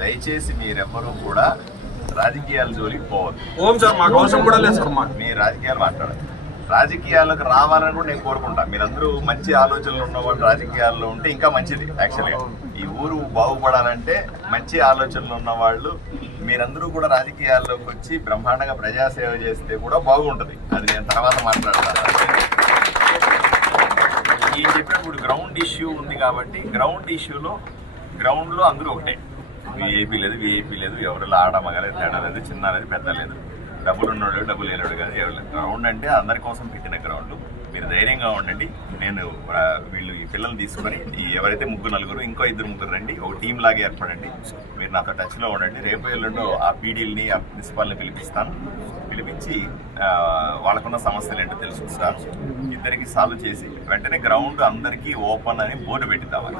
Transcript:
దయచేసి మీరెవ్వరూ కూడా రాజకీయాల జోలికి పోవద్దు. మీ రాజకీయాలు మాట్లాడాలి. రాజకీయాలకు రావాలని కూడా నేను కోరుకుంటాను. మీరందరూ మంచి ఆలోచనలు ఉన్నవాళ్ళు రాజకీయాల్లో ఉంటే ఇంకా మంచిది. యాక్చువల్గా ఈ ఊరు బాగుపడాలంటే మంచి ఆలోచనలు ఉన్నవాళ్ళు మీరందరూ కూడా రాజకీయాల్లోకి వచ్చి బ్రహ్మాండంగా ప్రజాసేవ చేస్తే కూడా బాగుంటుంది. అది నేను తర్వాత మాట్లాడతాను. ఈ చెప్పినప్పుడు గ్రౌండ్ ఇష్యూ ఉంది కాబట్టి గ్రౌండ్లో అందరూ ఒకటే. వీఐపీ లేదు, ఎవరు ఆడ మగలేదు, తేడా లేదు, చిన్న లేదు, పెద్ద లేదు, డబ్బులు ఉన్నాడు డబ్బులు లేనాడు కాదు, ఎవరు. గ్రౌండ్ అంటే అందరి కోసం పెట్టిన గ్రౌండ్. మీరు ధైర్యంగా ఉండండి. నేను వీళ్ళు ఈ పిల్లలు తీసుకొని ఎవరైతే నలుగురు ఇంకో 2-3 రండి, ఒక టీం లాగా ఏర్పడండి. మీరు నాతో టచ్లో ఉండండి. రేపు ఎల్లుండో ఆ పీడీలని ఆ ప్రిన్సిపాల్ని పిలిపించి వాళ్ళకున్న సమస్యలు ఏంటో తెలుసుకుంటాను. ఇద్దరికి సాల్వ్ చేసి వెంటనే గ్రౌండ్ అందరికీ ఓపెన్ అని బోర్డు పెట్టిద్దామని.